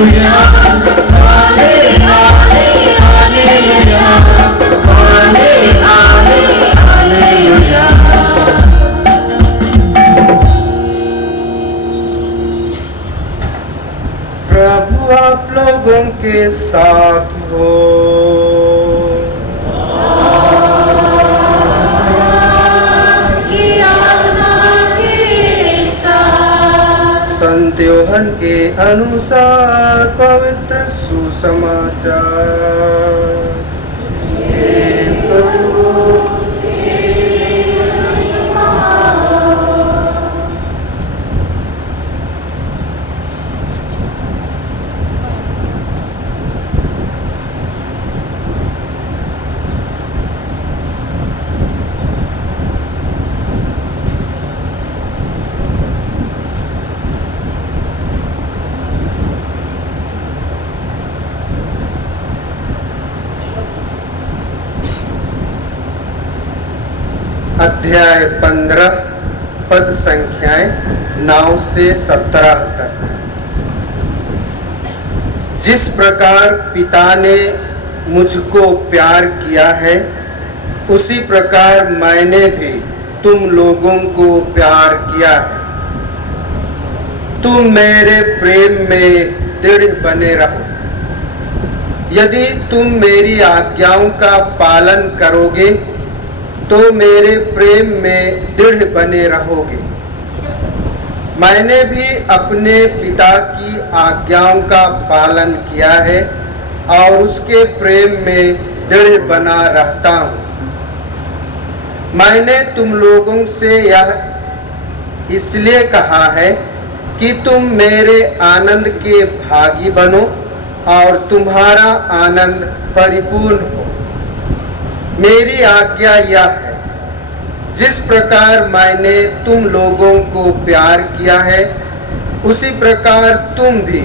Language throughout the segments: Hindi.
प्रभु आप लोगों के साथ हो। आपकी आत्मा के साथ। संत यूहन्ना के अनुसार पवित्र सुसमाचार। अध्याय 15 पद संख्याएं 9 से 17 तक। जिस प्रकार पिता ने मुझको प्यार किया है, उसी प्रकार मैंने भी तुम लोगों को प्यार किया है। तुम मेरे प्रेम में दृढ़ बने रहो। यदि तुम मेरी आज्ञाओं का पालन करोगे तो मेरे प्रेम में दृढ़ बने रहोगे। मैंने भी अपने पिता की आज्ञाओं का पालन किया है और उसके प्रेम में दृढ़ बना रहता हूँ। मैंने तुम लोगों से यह इसलिए कहा है कि तुम मेरे आनंद के भागी बनो और तुम्हारा आनंद परिपूर्ण हो। मेरी आज्ञा यह है, जिस प्रकार मैंने तुम लोगों को प्यार किया है, उसी प्रकार तुम भी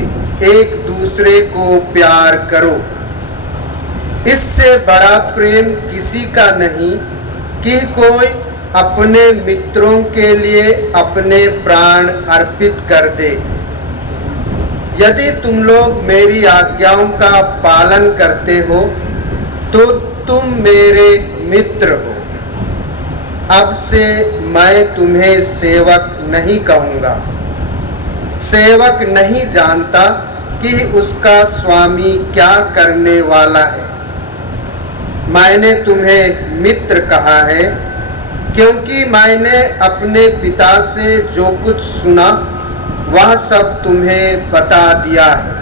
एक दूसरे को प्यार करो। इससे बड़ा प्रेम किसी का नहीं कि कोई अपने मित्रों के लिए अपने प्राण अर्पित कर दे। यदि तुम लोग मेरी आज्ञाओं का पालन करते हो तो तुम मेरे मित्र हो। अब से मैं तुम्हें सेवक नहीं कहूँगा। सेवक नहीं जानता कि उसका स्वामी क्या करने वाला है। मैंने तुम्हें मित्र कहा है, क्योंकि मैंने अपने पिता से जो कुछ सुना वह सब तुम्हें बता दिया है।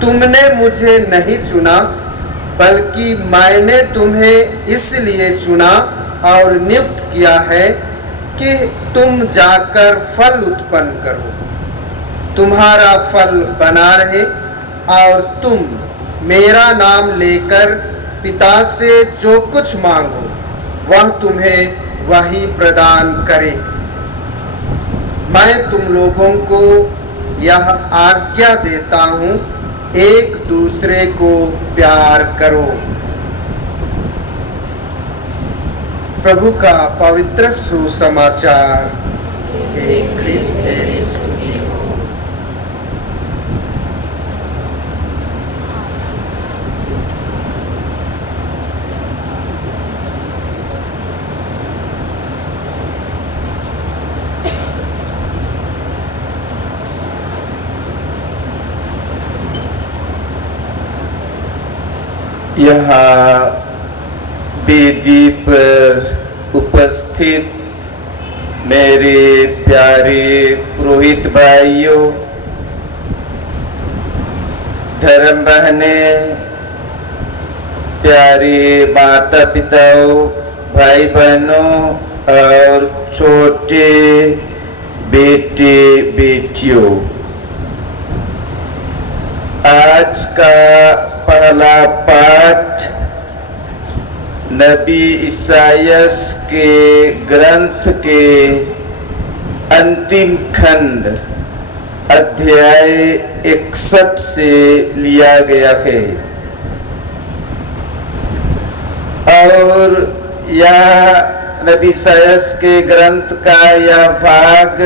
तुमने मुझे नहीं चुना, बल्कि मैंने तुम्हें इसलिए चुना और नियुक्त किया है कि तुम जाकर फल उत्पन्न करो, तुम्हारा फल बना रहे और तुम मेरा नाम लेकर पिता से जो कुछ मांगो वह तुम्हें वही प्रदान करे। मैं तुम लोगों को यह आज्ञा देता हूँ, एक दूसरे को प्यार करो। प्रभु का पवित्र सुसमाचार। हे ख्रिस्त तेरी स्तुति हो। यहाँ वेदी पर उपस्थित मेरे प्यारे पुरोहित भाइयों, धर्म बहने, प्यारे माता पिताओं, भाई बहनों और छोटे बेटे बेटियों, आज का पहला पाठ नबी ईसायास के ग्रंथ के अंतिम खंड अध्याय 61 से लिया गया है और यह नबी ईसायास के ग्रंथ का यह भाग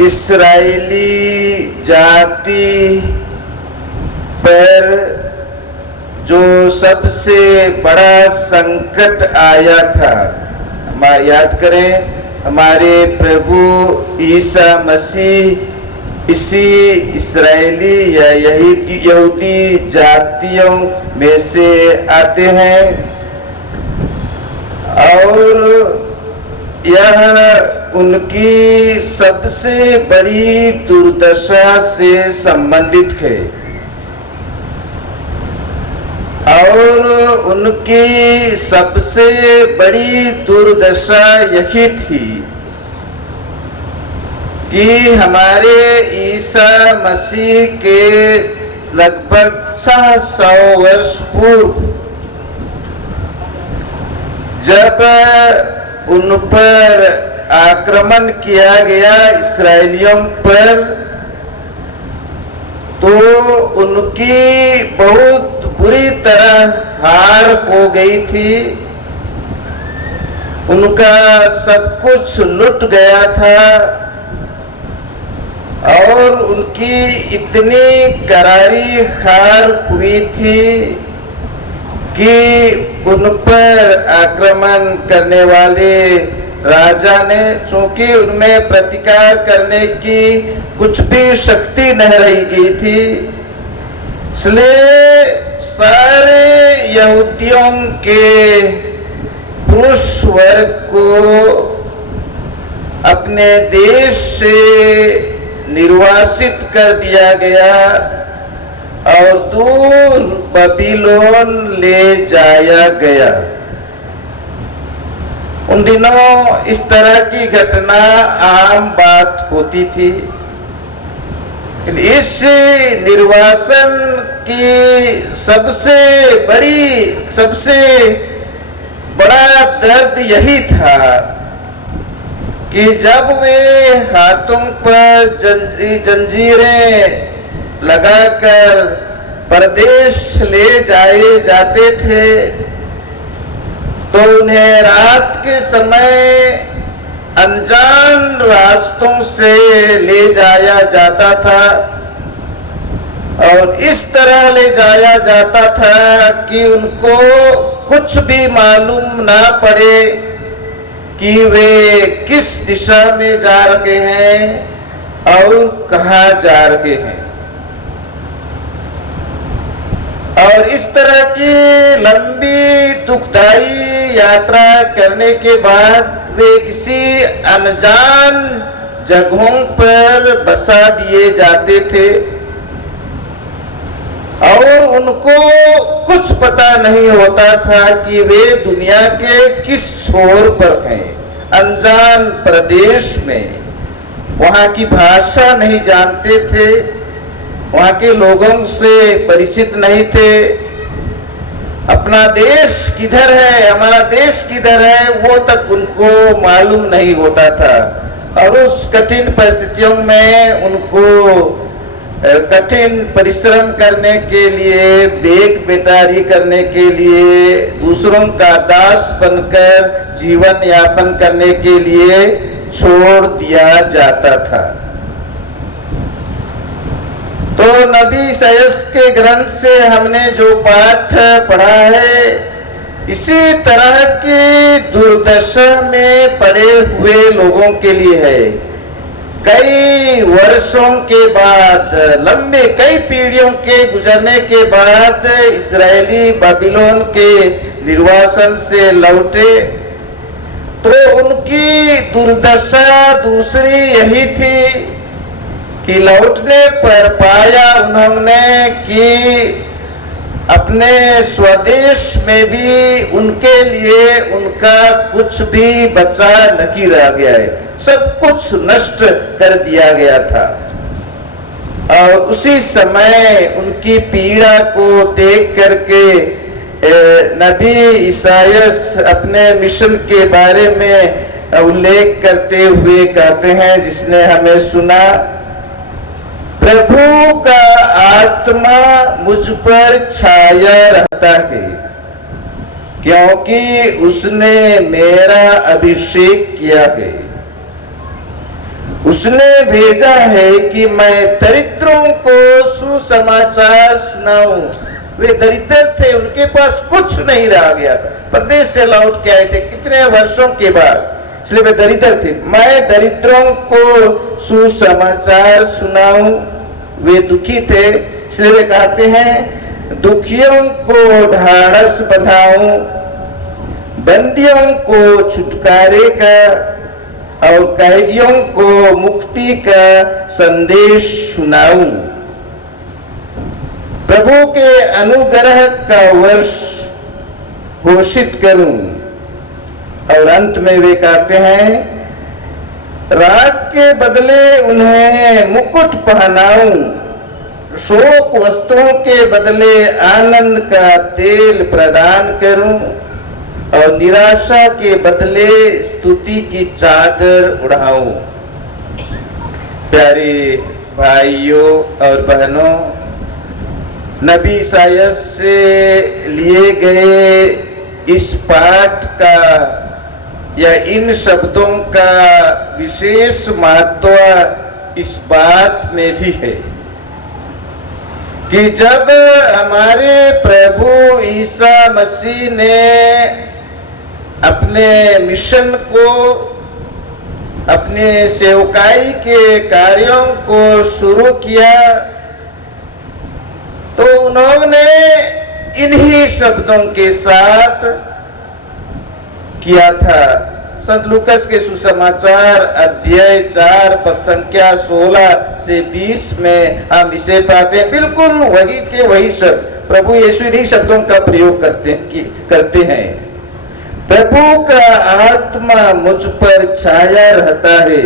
इस्राएली जाति पर जो सबसे बड़ा संकट आया था, हम याद करें हमारे प्रभु ईसा मसीह इसी इस्राएली या यहूदी जातियों में से आते हैं और यह उनकी सबसे बड़ी दुर्दशा से संबंधित है और उनकी सबसे बड़ी दुर्दशा यही थी कि हमारे ईसा मसीह के लगभग 600 वर्ष पूर्व जब उन पर आक्रमण किया गया इस्राएलियों पर, तो उनकी बहुत बुरी तरह हार हो गई थी। उनका सब कुछ लुट गया था और उनकी इतनी करारी हार हुई थी कि उन पर आक्रमण करने वाले राजा ने, चूंकि उनमें प्रतिकार करने की कुछ भी शक्ति नहीं रही गई थी, इसलिए सारे यहूदियों के पुरुष वर्ग को अपने देश से निर्वासित कर दिया गया और दूर बबीलोन ले जाया गया। उन दिनों इस तरह की घटना आम बात होती थी। इस निर्वासन की सबसे बड़ा दर्द यही था कि जब वे हाथों पर जंजीरें लगाकर परदेश ले जाए जाते थे तो उन्हें रात के समय अनजान रास्तों से ले जाया जाता था और इस तरह ले जाया जाता था कि उनको कुछ भी मालूम ना पड़े कि वे किस दिशा में जा रहे हैं और कहाँ जा रहे हैं। और इस तरह की लंबी दुखदाई यात्रा करने के बाद वे किसी अनजान जगहों पर बसा दिए जाते थे और उनको कुछ पता नहीं होता था कि वे दुनिया के किस छोर पर हैं, अनजान प्रदेश में, वहाँ की भाषा नहीं जानते थे, वहाँ के लोगों से परिचित नहीं थे, अपना देश किधर है, हमारा देश किधर है, वो तक उनको मालूम नहीं होता था। और उस कठिन परिस्थितियों में उनको कठिन परिश्रम करने के लिए, बेग बेटारी करने के लिए, दूसरों का दास बनकर जीवन यापन करने के लिए छोड़ दिया जाता था। तो नबी इसायास के ग्रंथ से हमने जो पाठ पढ़ा है, इसी तरह की दुर्दशा में पड़े हुए लोगों के लिए है। कई वर्षों के बाद, लंबे कई पीढ़ियों के गुजरने के बाद इस्राएली बाबिलोन के निर्वासन से लौटे तो उनकी दुर्दशा दूसरी यही थी कि लौटने पर पाया उन्होंने कि अपने स्वदेश में भी उनके लिए उनका कुछ भी बचा नहीं रह गया है, सब कुछ नष्ट कर दिया गया था। और उसी समय उनकी पीड़ा को देख करके नबी इसायास अपने मिशन के बारे में उल्लेख करते हुए कहते हैं, जिसने हमें सुना, प्रभु का आत्मा मुझ पर छाया रहता है क्योंकि उसने मेरा अभिषेक किया है। उसने भेजा है कि मैं दरिद्रों को सुसमाचार सुनाऊं। वे दरिद्र थे, उनके पास कुछ नहीं रह गया था, प्रदेश से लौट के आए थे कितने वर्षों के बाद, इसलिए वे दरिद्र थे। मैं दरिद्रों को सुसमाचार सुनाऊं। वे दुखी थे, इसलिए वे कहते हैं दुखियों को ढाढ़स बंधाऊं, बंदियों को छुटकारे का और कैदियों को मुक्ति का संदेश सुनाऊं। प्रभु के अनुग्रह का वर्ष घोषित करूं। और अंत में वे कहते हैं राग के बदले उन्हें मुकुट पहनाऊं, शोक वस्त्रों के बदले आनंद का तेल प्रदान करूं और निराशा के बदले स्तुति की चादर उड़ाऊं। प्यारे भाइयों और बहनों, नबी ईसायास से लिए गए इस पाठ का या इन शब्दों का विशेष महत्व इस बात में भी है कि जब हमारे प्रभु ईसा मसीह ने अपने मिशन को, अपने सेवकाई के कार्यों को शुरू किया तो उन्होंने इन्हीं शब्दों के साथ किया था। संत लूकस के सुसमाचार अध्याय 4 पद संख्या 16 से 20 में हम इसे पाते हैं। बिल्कुल वही के वही शब्द प्रभु यीशु इन्हीं शब्दों का प्रयोग करते हैं। प्रभु का आत्मा मुझ पर छाया रहता है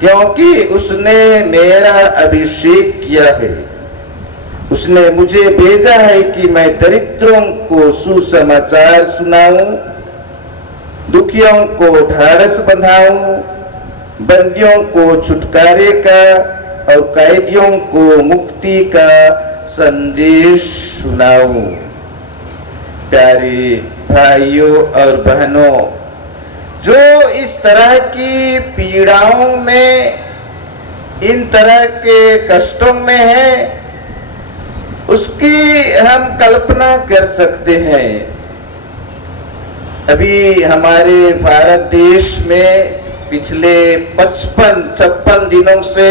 क्योंकि उसने मेरा अभिषेक किया है। उसने मुझे भेजा है कि मैं दरिद्रों को सुसमाचार सुनाऊं, दुखियों को ढाढ़स बंधाऊं, बंदियों को छुटकारे का और कैदियों को मुक्ति का संदेश सुनाऊं। प्यारे भाइयों और बहनों, जो इस तरह की पीड़ाओं में, इन तरह के कष्टों में है, उसकी हम कल्पना कर सकते हैं। अभी हमारे भारत देश में पिछले 55 दिनों से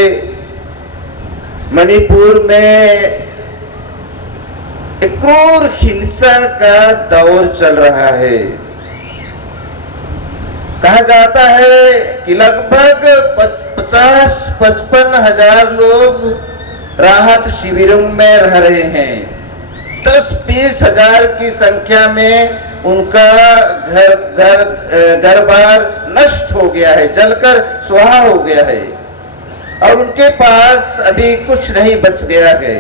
मणिपुर में एक क्रूर हिंसा का दौर चल रहा है। कहा जाता है कि लगभग 50-55 हजार लोग राहत शिविरों में रह रहे हैं। 10-20 हजार की संख्या में उनका घर बार नष्ट हो गया है, जलकर स्वाहा हो गया है और उनके पास अभी कुछ नहीं बच गया है।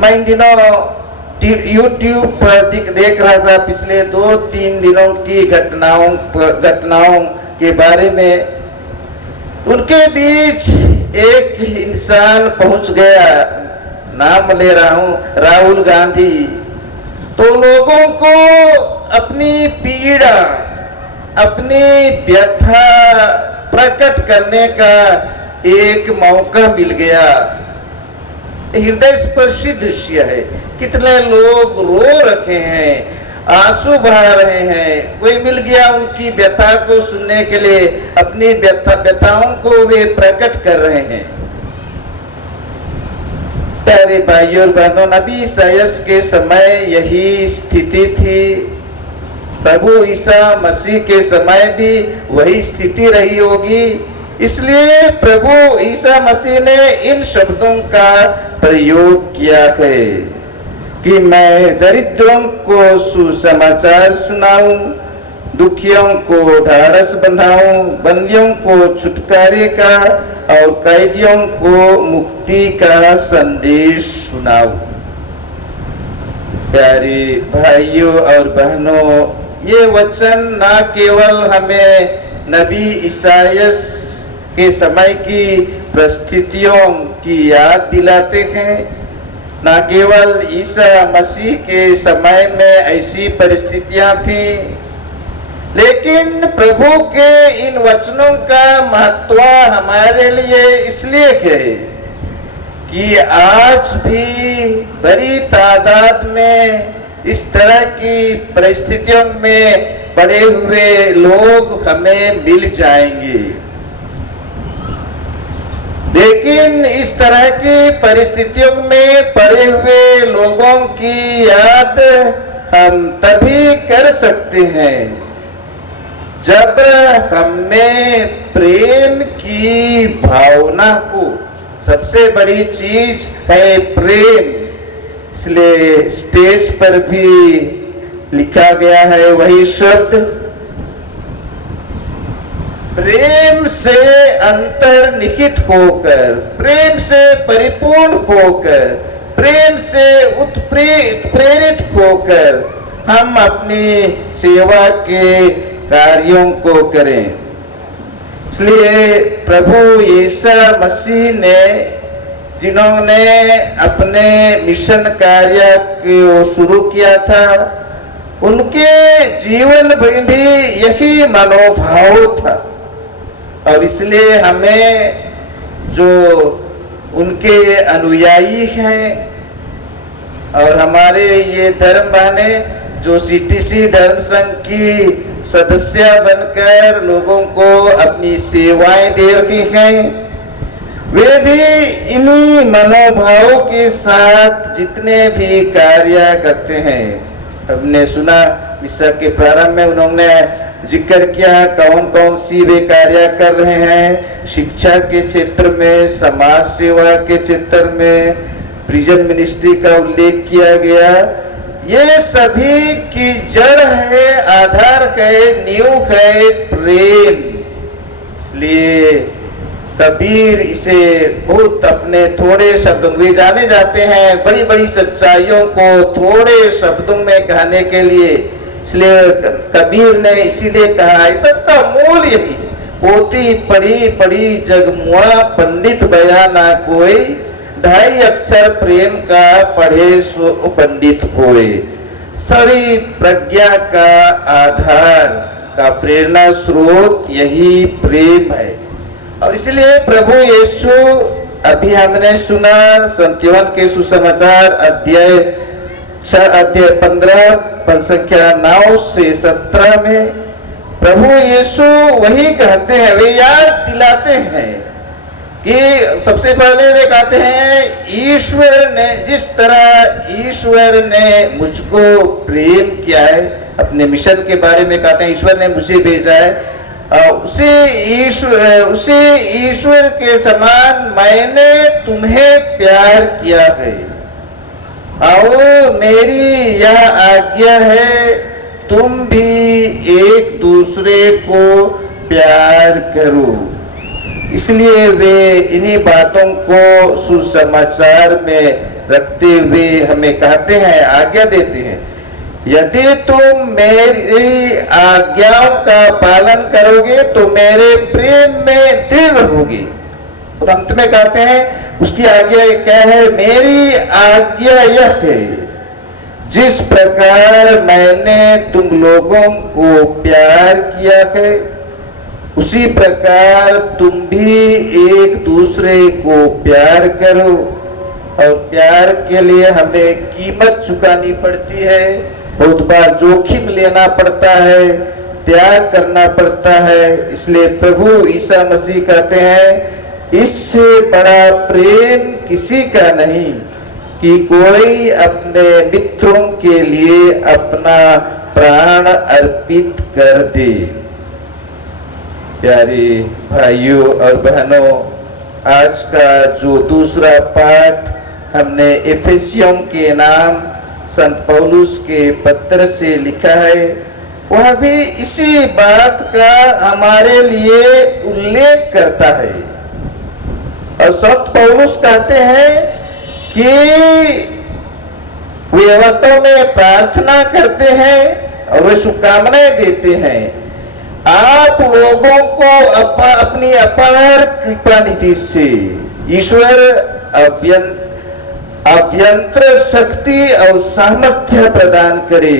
मैं इन दिनों YouTube पर देख रहा था पिछले 2-3 दिनों की घटनाओं के बारे में। उनके बीच एक इंसान पहुंच गया, नाम ले रहा हूं, राहुल गांधी। तो लोगों को अपनी पीड़ा, अपनी व्यथा प्रकट करने का एक मौका मिल गया। हृदय स्पर्शी दृश्य है। कितने लोग रो रखे हैं, आंसू बहा रहे हैं। कोई मिल गया उनकी व्यथा को सुनने के लिए, अपनी व्यथाओं को वे प्रकट कर रहे हैं। प्यारे भाइयों और बहनों, नबी ईसायास के समय यही स्थिति थी। प्रभु ईसा मसीह के समय भी वही स्थिति रही होगी। इसलिए प्रभु ईसा मसीह ने इन शब्दों का प्रयोग किया है कि मैं दरिद्रों को सुसमाचार सुनाऊं, दुखियों को ढाढ़स बंधाऊं, बंदियों को छुटकारे का और कैदियों को मुक्ति का संदेश सुनाऊं। प्यारे भाइयों और बहनों, ये वचन न केवल हमें नबी ईसायास के समय की परिस्थितियों की याद दिलाते हैं, न केवल ईसा मसीह के समय में ऐसी परिस्थितियां थीं, लेकिन प्रभु के इन वचनों का महत्व हमारे लिए इसलिए है कि आज भी बड़ी तादाद में इस तरह की परिस्थितियों में पड़े हुए लोग हमें मिल जाएंगे। लेकिन इस तरह की परिस्थितियों में पड़े हुए लोगों की याद हम तभी कर सकते हैं जब हमें प्रेम की भावना हो। सबसे बड़ी चीज है प्रेम। इसलिए स्टेज पर भी लिखा गया है वही शब्द, प्रेम से अंतर्निहित होकर, प्रेम से परिपूर्ण होकर, प्रेम से उत्प्रेरित होकर हम अपनी सेवा के कार्यों को करें। इसलिए प्रभु यीशु मसीह ने, जिन्होंने अपने मिशन कार्य को शुरू किया था, उनके जीवन में भी यही मनोभाव था। और इसलिए हमें जो उनके अनुयायी हैं और हमारे ये धर्म बहने जो सीटीसी धर्म संघ की सदस्य बनकर लोगों को अपनी सेवाएं दे रही हैं, वे भी इन्हीं मनोभावों के साथ जितने भी कार्य करते हैं। हमने सुना मिसा के प्रारंभ में उन्होंने जिक्र किया कौन कौन सी वे कार्य कर रहे हैं। शिक्षा के क्षेत्र में, समाज सेवा के क्षेत्र में, प्रिजन मिनिस्ट्री का उल्लेख किया गया। ये सभी की जड़ है, आधार है, नींव है प्रेम। इसलिए कबीर इसे बहुत अपने थोड़े शब्दों में जाने जाते हैं, बड़ी बड़ी सच्चाइयों को थोड़े शब्दों में कहने के लिए। इसलिए कबीर ने इसीलिए कहा है सबका मूल यही, पोती पढ़ी पढ़ी जगमुआ पंडित बया ना कोई, ढाई अक्षर प्रेम का पढ़े सो पंडित होए। सभी प्रज्ञा का आधार का प्रेरणा स्रोत यही प्रेम है। और इसलिए प्रभु यीशु, अभी हमने सुना संत यूहन्ना के सुसमाचार अध्याय 15 पद संख्या 9 से 17 में प्रभु यीशु वही कहते हैं, वे याद दिलाते हैं कि सबसे पहले वे कहते हैं ईश्वर ने, जिस तरह ईश्वर ने मुझको प्रेम किया है, अपने मिशन के बारे में कहते हैं ईश्वर ने मुझे भेजा है, उसी ईश्वर के समान मैंने तुम्हें प्यार किया है। और मेरी यह आज्ञा है तुम भी एक दूसरे को प्यार करो। इसलिए वे इन्हीं बातों को सुसमाचार में रखते हुए हमें कहते हैं, आज्ञा देते हैं, यदि तुम मेरी आज्ञाओं का पालन करोगे तो मेरे प्रेम में दृढ़ रहोगे। और अंत में कहते हैं उसकी आज्ञा क्या है, मेरी आज्ञा यह है जिस प्रकार मैंने तुम लोगों को प्यार किया है उसी प्रकार तुम भी एक दूसरे को प्यार करो। और प्यार के लिए हमें कीमत चुकानी पड़ती है, बहुत बार जोखिम लेना पड़ता है, त्याग करना पड़ता है। इसलिए प्रभु ईसा मसीह कहते हैं इससे बड़ा प्रेम किसी का नहीं कि कोई अपने मित्रों के लिए अपना प्राण अर्पित कर दे। प्यारे भाइयों और बहनों, आज का जो दूसरा पाठ हमने एफेसियों के नाम संत पौलुस के पत्र से लिखा है, वह भी इसी बात का हमारे लिए उल्लेख करता है। और संत पौलुस कहते हैं कि वे वास्तव में प्रार्थना करते हैं और वे शुभकामनाएं देते हैं आप लोगों को अपनी अपार कृपा निधि से ईश्वर अभ्यंतर शक्ति और सामर्थ्य प्रदान करे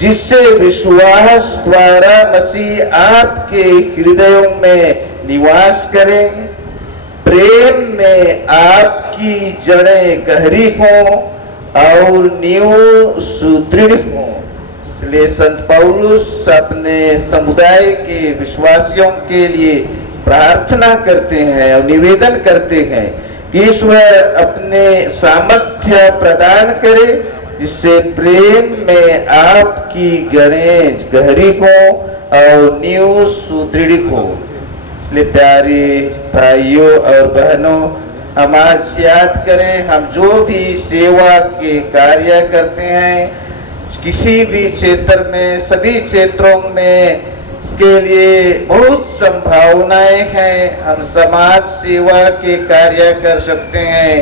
जिससे विश्वास द्वारा मसीह आपके हृदयों में निवास करें। प्रेम में आपकी जड़ें गहरी हों और नींव सुदृढ़ हों। इसलिए संत पौलुस अपने समुदाय के विश्वासियों के लिए प्रार्थना करते हैं और निवेदन करते हैं कि ईश्वर अपने सामर्थ्य प्रदान करे, जिससे प्रेम में आपकी जड़ें गहरी हो और नींव सुदृढ़ हो। इसलिए प्यारे भाइयों और बहनों, हम आज याद करें, हम जो भी सेवा के कार्य करते हैं, किसी भी क्षेत्र में, सभी क्षेत्रों में इसके लिए बहुत संभावनाएं हैं। हम समाज सेवा के कार्य कर सकते हैं,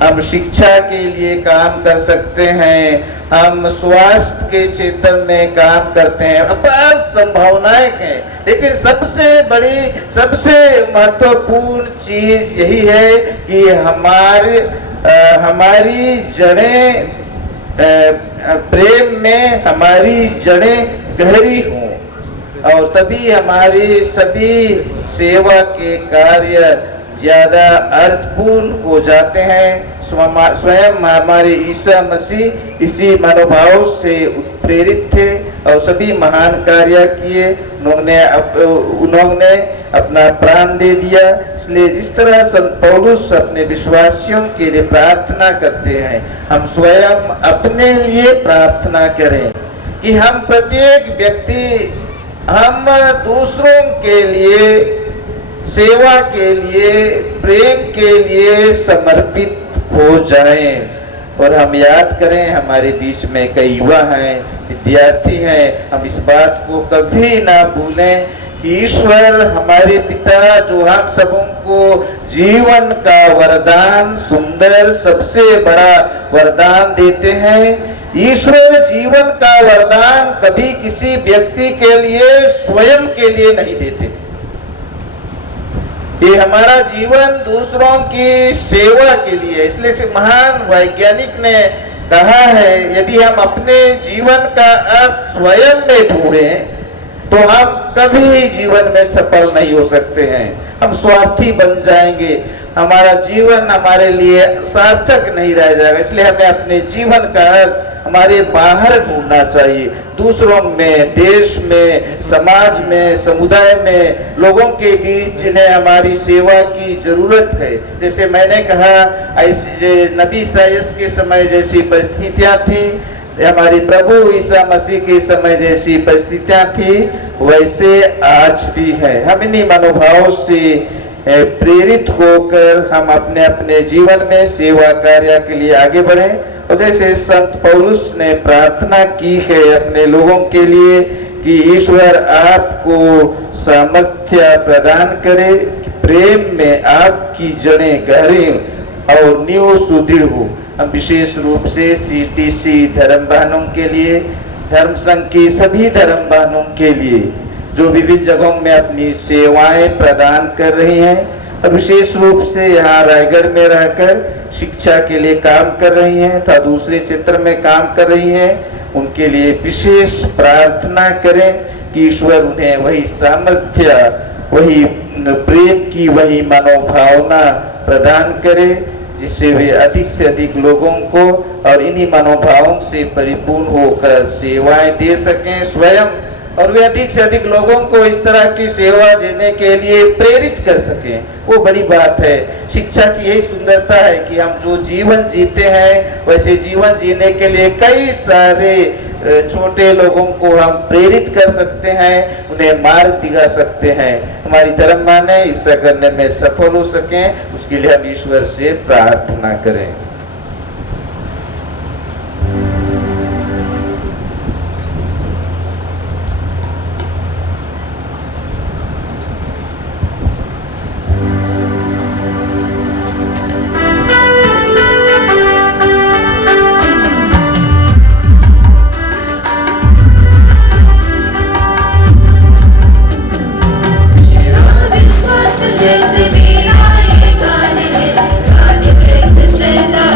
हम शिक्षा के लिए काम कर सकते हैं, हम स्वास्थ्य के क्षेत्र में काम करते हैं, अपार संभावनाएं हैं। लेकिन सबसे बड़ी, सबसे महत्वपूर्ण चीज यही है कि हमारी जड़ें प्रेम में हमारी जड़ें गहरी हों, और तभी हमारे सभी सेवा के कार्य ज्यादा अर्थपूर्ण हो जाते हैं। स्वयं हमारे ईसा मसीह इसी मनोभाव से प्रेरित थे और सभी महान कार्य किए। उन्होंने अपना प्राण दे दिया। इसलिए जिस तरह संत पौलुस अपने विश्वासियों के लिए प्रार्थना करते हैं, हम स्वयं अपने लिए प्रार्थना करें कि हम प्रत्येक व्यक्ति, हम दूसरों के लिए, सेवा के लिए, प्रेम के लिए समर्पित हो जाएं। और हम याद करें, हमारे बीच में कई युवा हैं, विद्यार्थी हैं, हम इस बात को कभी ना भूलें कि ईश्वर हमारे पिता जो हम सबों को जीवन का वरदान, सुंदर सबसे बड़ा वरदान देते हैं। ईश्वर जीवन का वरदान कभी किसी व्यक्ति के लिए, स्वयं के लिए नहीं देते। ये हमारा जीवन दूसरों की सेवा के लिए है। इसलिए महान वैज्ञानिक ने कहा है, यदि हम अपने जीवन का अर्थ स्वयं में ढूंढें तो हम कभी जीवन में सफल नहीं हो सकते हैं। हम स्वार्थी बन जाएंगे, हमारा जीवन हमारे लिए सार्थक नहीं रह जाएगा। इसलिए हमें अपने जीवन का अर्थ हमारे बाहर ढूंढना चाहिए, दूसरों में, देश में, समाज में, समुदाय में, लोगों के बीच जिन्हें हमारी सेवा की जरूरत है। जैसे मैंने कहा, ऐसे नबी ईसाइयास के समय जैसी परिस्थितियां थी, हमारे प्रभु ईसा मसीह के समय जैसी परिस्थितियां थी, वैसे आज भी है। हम इन्हीं मनोभाव से प्रेरित होकर हम अपने अपने जीवन में सेवा कार्य के लिए आगे बढ़ें। और जैसे संत पौलुस ने प्रार्थना की है अपने लोगों के लिए कि ईश्वर आपको सामर्थ्य प्रदान करे, कि प्रेम में आपकी जड़ें गहरी और नींव सुदृढ़ हो। हम विशेष रूप से सीटीसी धर्म बहनों के लिए, धर्म संघ की सभी धर्म बहनों के लिए जो विभिन्न जगहों में अपनी सेवाएं प्रदान कर रही हैं, और विशेष रूप से यहाँ रायगढ़ में रहकर शिक्षा के लिए काम कर रही हैं तथा दूसरे क्षेत्र में काम कर रही हैं, उनके लिए विशेष प्रार्थना करें कि ईश्वर उन्हें वही सामर्थ्य, वही प्रेम की वही मनोभावना प्रदान करे, जिससे वे अधिक से अधिक लोगों को और इन्हीं मनोभावों से परिपूर्ण होकर सेवाएं दे सकें स्वयं, और वे अधिक से अधिक लोगों को इस तरह की सेवा देने के लिए प्रेरित कर सकें। वो बड़ी बात है। शिक्षा की यही सुंदरता है कि हम जो जीवन जीते हैं, वैसे जीवन जीने के लिए कई सारे छोटे लोगों को हम प्रेरित कर सकते हैं, उन्हें मार्ग दिखा सकते हैं। हमारी धर्म माने ऐसा करने में सफल हो सकें, उसके लिए हम ईश्वर से प्रार्थना करें। विश्वास जैसे मेरा ये गाने व्यक्त श्रद्धा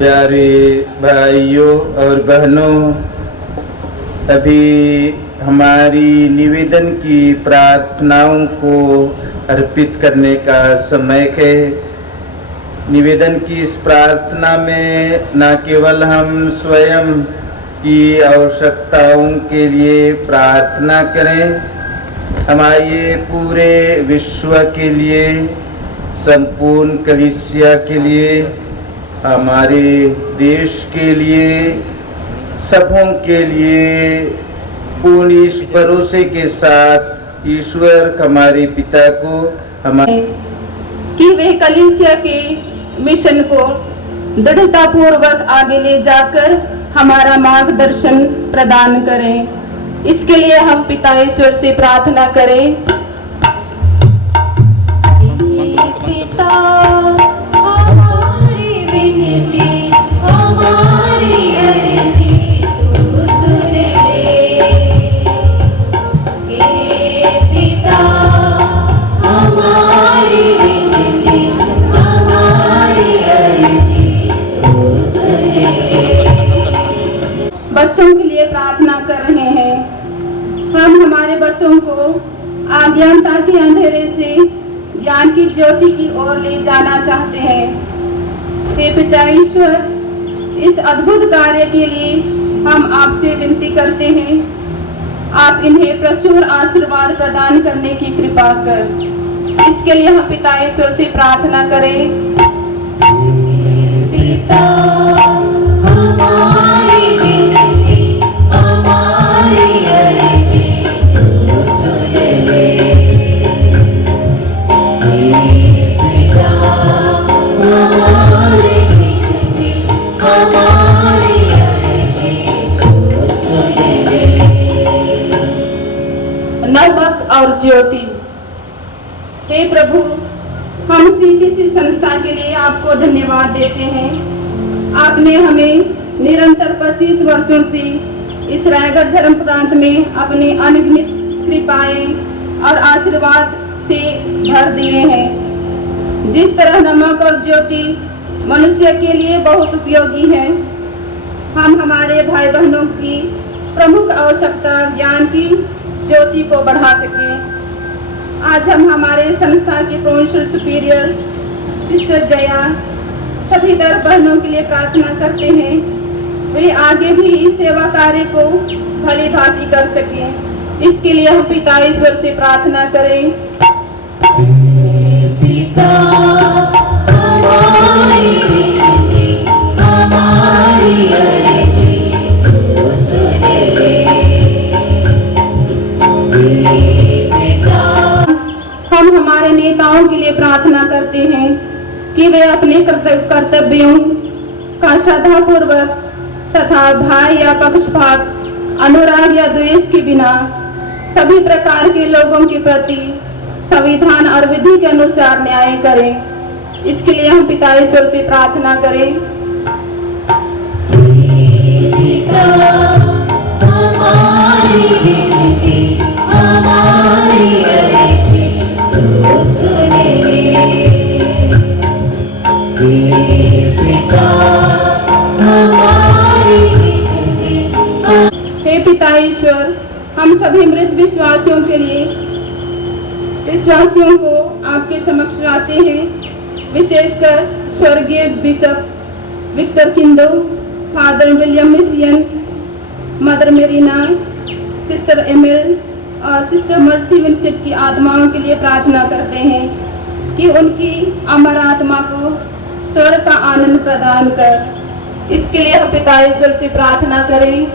प्यारे भाइयों और बहनों, अभी हमारी निवेदन की प्रार्थनाओं को अर्पित करने का समय है। निवेदन की इस प्रार्थना में न केवल हम स्वयं की आवश्यकताओं के लिए प्रार्थना करें, हमारे पूरे विश्व के लिए, संपूर्ण कलीसिया के लिए, हमारे देश के लिए, सबों के लिए पूर्ण इस भरोसे के साथ ईश्वर हमारे पिता को हमारे कि वे कलीसिया के मिशन को दृढ़ता पूर्वक आगे ले जाकर हमारा मार्गदर्शन प्रदान करें। इसके लिए हम पिता ईश्वर से प्रार्थना करें। पिता हमारी विनती हमारी अर्जी तू सुन ले। हे पिता हमारी विनती हमारी अर्जी तू सुन ले। बच्चों के लिए प्रार्थना कर रहे हैं। हम हमारे बच्चों को अज्ञानता के अंधेरे से ज्ञान की ज्योति की ओर ले जाना चाहते हैं। हे पिता ईश्वर, इस अद्भुत कार्य के लिए हम आपसे विनती करते हैं, आप इन्हें प्रचुर आशीर्वाद प्रदान करने की कृपा कर। इसके लिए हम पिता ईश्वर से प्रार्थना करें। पिता हमारी विनती हमारी अर्जी तू सुन ले। पिता हमारी विनती हमारी अर्जी तू सुन ले। नवक और ज्योति। हे प्रभु, हम सीटीसी संस्था के लिए आपको धन्यवाद देते हैं। आपने हमें निरंतर 25 वर्षों से इस रायगढ़ धर्म प्रांत में अपने अनगिनत कृपाएं और आशीर्वाद से भर दिए हैं। जिस तरह नमक और ज्योति मनुष्य के लिए बहुत उपयोगी है, हम हमारे भाई बहनों की प्रमुख आवश्यकता ज्ञान की ज्योति को बढ़ा सकें। आज हम हमारे संस्था की प्रोविंशियल सुपीरियर सिस्टर जया सभी दर बहनों के लिए प्रार्थना करते हैं, वे आगे भी इस सेवा कार्य को भली भांति कर सकें। इसके लिए हम पिता ईश्वर से प्रार्थना करें। पिता हमारी विनती हमारी अर्जी तू सुन ले। पिता हम हमारे नेताओं के लिए प्रार्थना करते हैं कि वे अपने कर्तव्यों का श्रद्धापूर्वक तथा भय या पक्षपात, अनुराग या द्वेष के बिना सभी प्रकार के लोगों के प्रति संविधान और विधि के अनुसार न्याय करें। इसके लिए हम पिता ईश्वर से प्रार्थना करें। पिता हमारी विनती हमारी अर्जी तू सुन ले। पिता हमारी विनती। हे पिता ईश्वर, हम सभी मृत विश्वासियों के लिए विश्वासियों को आपके समक्ष लाते हैं, विशेषकर स्वर्गीय bishop Victor Kindo, father William मिशियन, मदर मेरीना, सिस्टर एमिल और सिस्टर मर्सी विंसेंट की आत्माओं के लिए प्रार्थना करते हैं कि उनकी अमर आत्मा को स्वर्ग का आनंद प्रदान कर। इसके लिए हम पिता ईश्वर से प्रार्थना करें।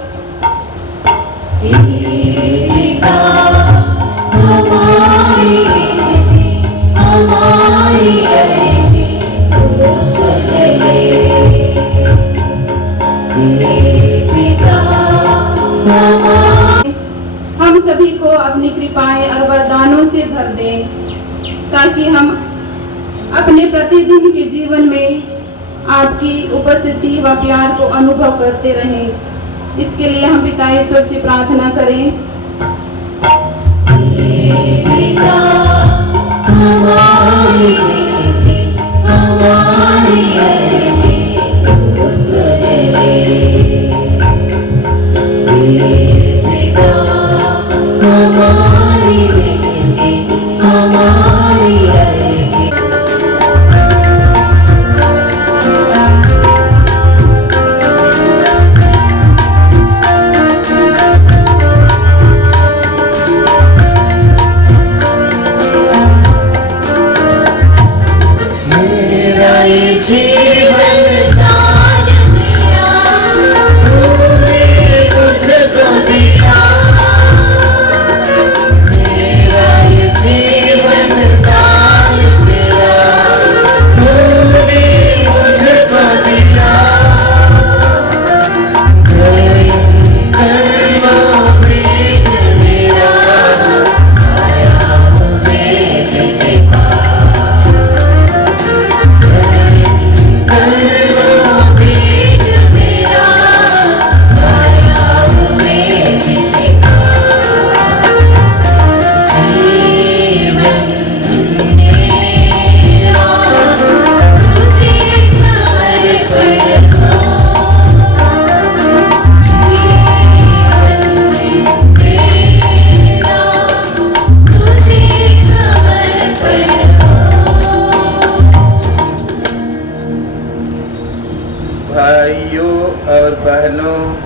पिता हमारी विनती हमारी अर्जी तू सुन ले। पिता हम सभी को अपनी कृपाएं और वरदानों से भर दें, ताकि हम अपने प्रतिदिन के जीवन में आपकी उपस्थिति व प्यार को अनुभव करते रहें। इसके लिए हम पिता ईश्वर से प्रार्थना करें। पिता हमारी विनती हमारी अर्जी तू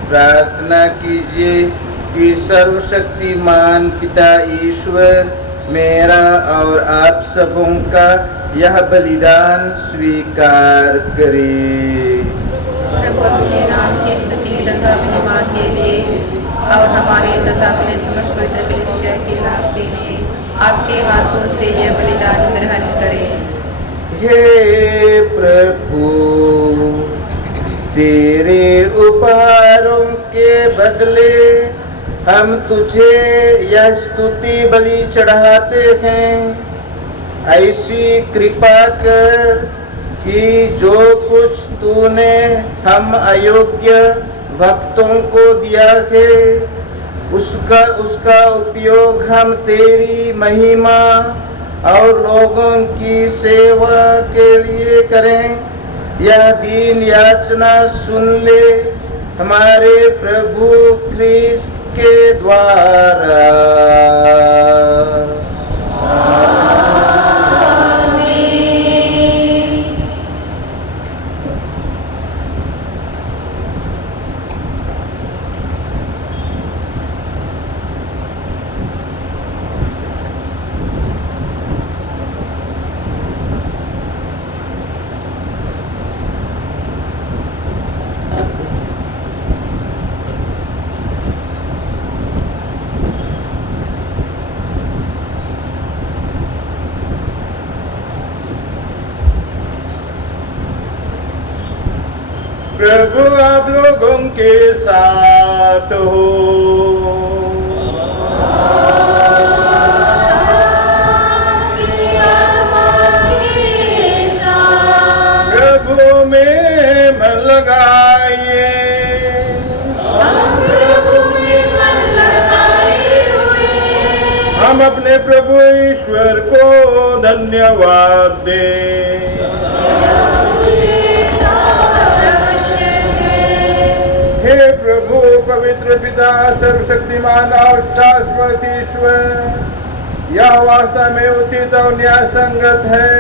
प्रार्थना कीजिए कि सर्वशक्तिमान पिता ईश्वर मेरा और आप सबों का यह बलिदान स्वीकार करे। प्रभु अपने नाम की स्तुति तथा महिमा के लिए और हमारे तथा अपने समस्त पवित्र कलीसिया के लाभ के लिए आपके हाथों से यह बलिदान ग्रहण करें। हे प्रभु, तेरे उपहारों के बदले हम तुझे यह स्तुति बलि चढ़ाते हैं। ऐसी कृपा कर कि जो कुछ तूने हम अयोग्य भक्तों को दिया है उसका उपयोग हम तेरी महिमा और लोगों की सेवा के लिए करें। यह दीन याचना सुन ले हमारे प्रभु ख्रीस्त के द्वारा। प्रभु आप लोगों के साथ हो। प्रभु में मन लगाइए। हम अपने प्रभु ईश्वर को धन्यवाद दें। हे प्रभु पवित्र पिता सर्वशक्तिमान और शाश्वत ईश्वर, यह वास्तव में उचित और न्याय संगत है,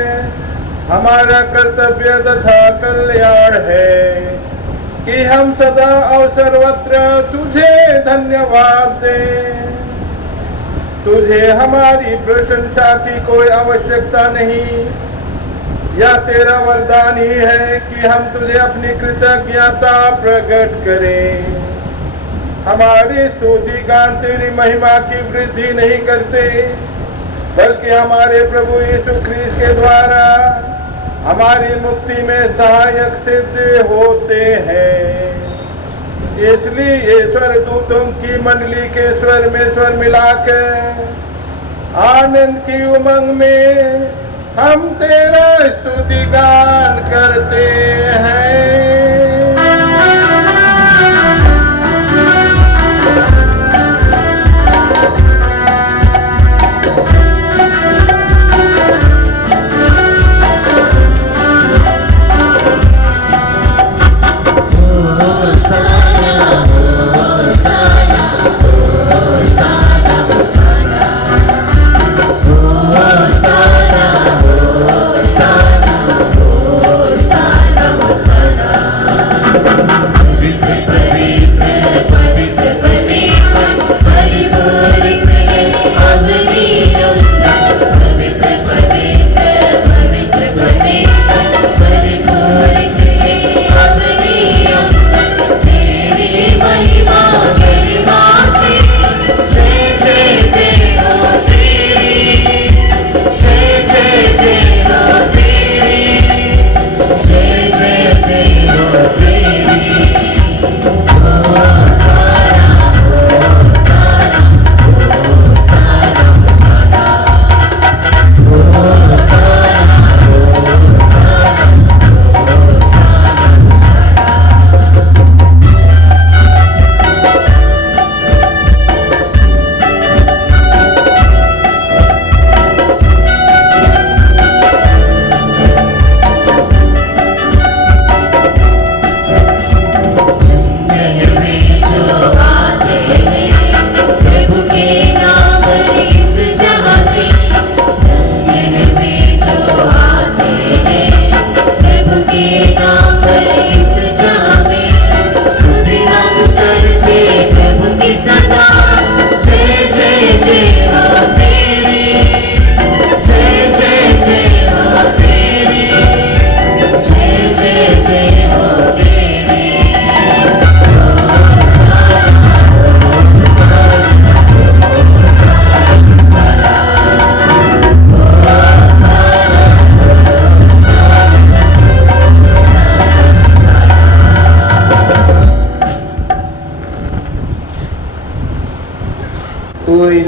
हमारा कर्तव्य तथा कल्याण है कि हम सदा और सर्वत्र तुझे धन्यवाद दें। तुझे हमारी प्रशंसा की कोई आवश्यकता नहीं, यह तेरा वरदान ही है कि हम तुझे अपनी कृतज्ञता प्रकट करें। हमारी स्तुति गान तेरी महिमा की वृद्धि नहीं करते, बल्कि हमारे प्रभु यीशु ख्रीस्त के द्वारा हमारी मुक्ति में सहायक सिद्ध होते हैं। इसलिए स्वर्गदूतों की मंडली के स्वर में स्वर मिलाकर आनंद की उमंग में हम तेरा स्तुति गान करते हैं। Hosanna, Hosanna, Hosanna,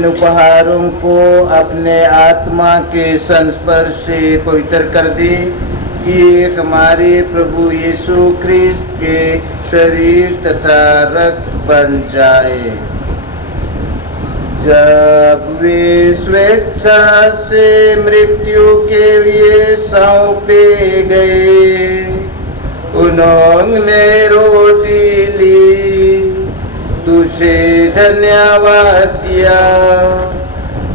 इन उपहारों को अपने आत्मा के संस्पर्श से पवित्र कर दे कि एक हमारे प्रभु यीशु क्रिस्त के शरीर तथा रक्त बन जाए। जब वे स्वेच्छा से मृत्यु के लिए सौंपे गए, उन्होंने रोटी ली, तुझे धन्यवाद दिया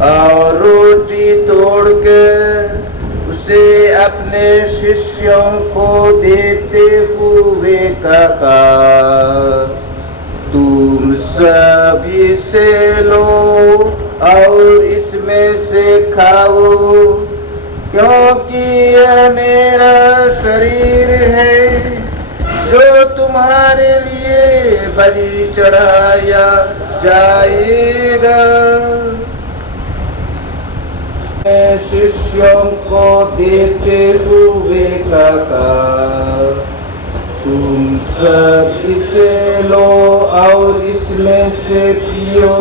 और रोटी तोड़कर उसे अपने शिष्यों को देते हुए कहा, तुम सब इसे लो और इसमें से खाओ, क्योंकि यह मेरा शरीर है जो तुम्हारे लिए बलि चढ़ाया जाएगा। शिष्यों को देते हुए कहा, तुम सब इसे लो और इसमें से पियो,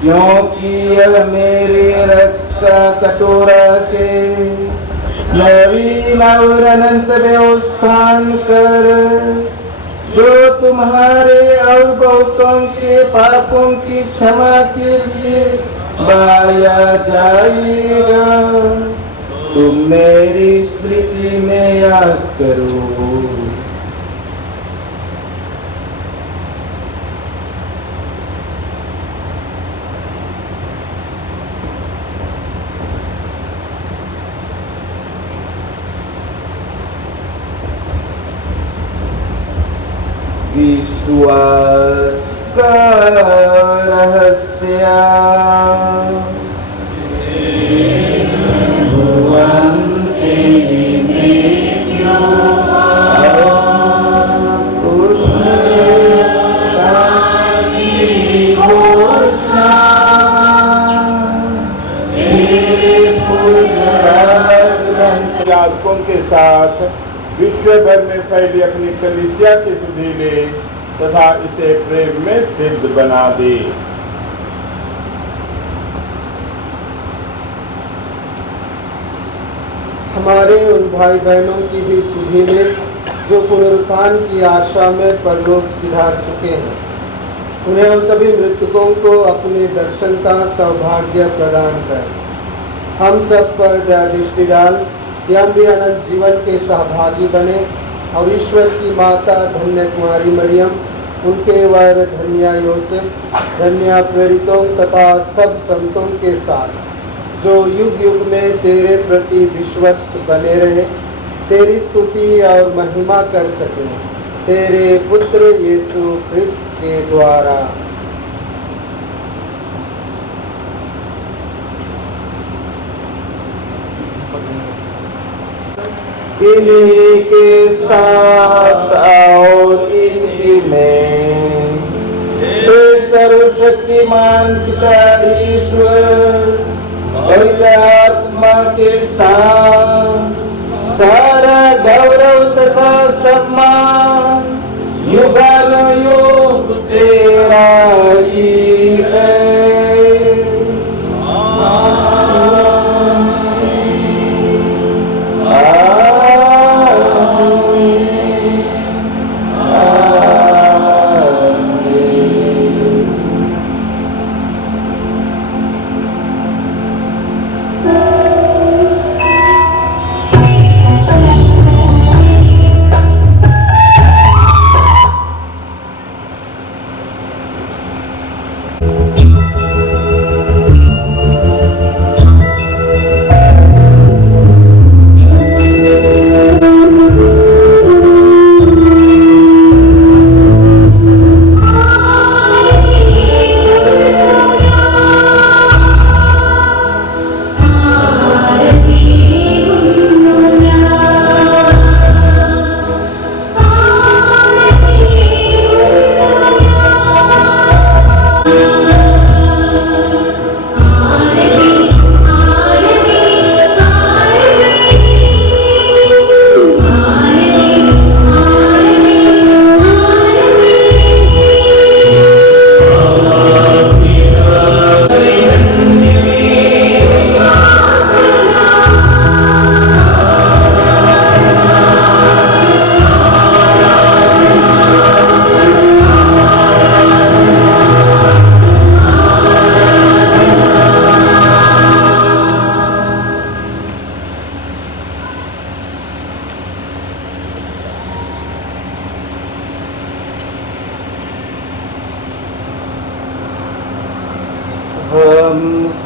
क्योंकि यह मेरे रक्त का कटोरा है, नवीन और अनंत व्यवस्थान कर, जो तुम्हारे और बहुतों के पापों की क्षमा के लिए बहाया जाएगा। तुम मेरी स्मृति में याद करो। विश्वास का रहस्य, भगवान तेरी मृत्यु याजकों के साथ विश्व भर में फैली अपनी कलीसिया की सुधि ले तथा इसे प्रेम में सिद्ध बना दे। हमारे उन भाई बहनों की भी सुधि ले जो पुनरुत्थान की आशा में परलोक सिधार चुके हैं। उन्हें हम सभी मृतकों को अपने दर्शन का सौभाग्य प्रदान कर। हम सब पर दया दृष्टि डाल कि हम भी अनंत जीवन के सहभागी बने और ईश्वर की माता धन्य कुमारी मरियम, उनके वर धन्य योसेफ, धन्य प्रेरितों तथा सब संतों के साथ जो युग युग में तेरे प्रति विश्वस्त बने रहे, तेरी स्तुति और महिमा कर सके, तेरे पुत्र यीशु क्रिस्त के द्वारा। इन्हीं के साथ और इनकी में सर्वशक्तिमान पिता ईश्वर पवित्र आत्मा के साथ सारा गौरव तथा सम्मान युगानुयुग तेरा ही है।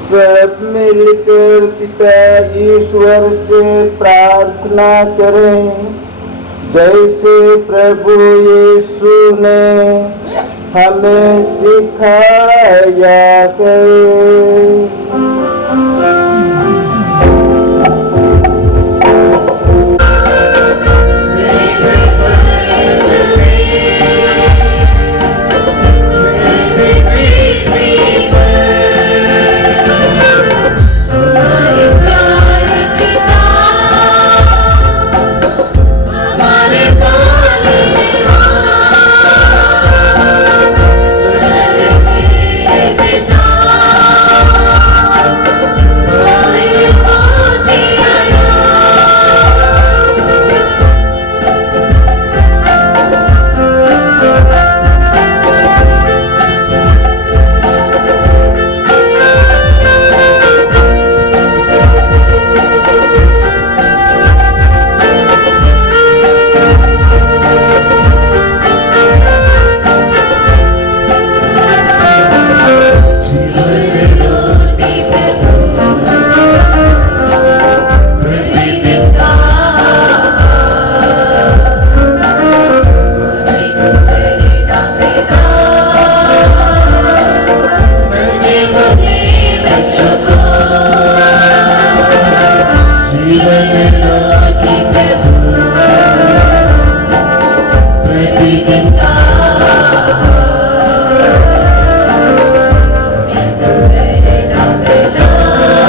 सब मिलकर पिता ईश्वर से प्रार्थना करें, जैसे प्रभु यीशु ने हमें सिखाया है।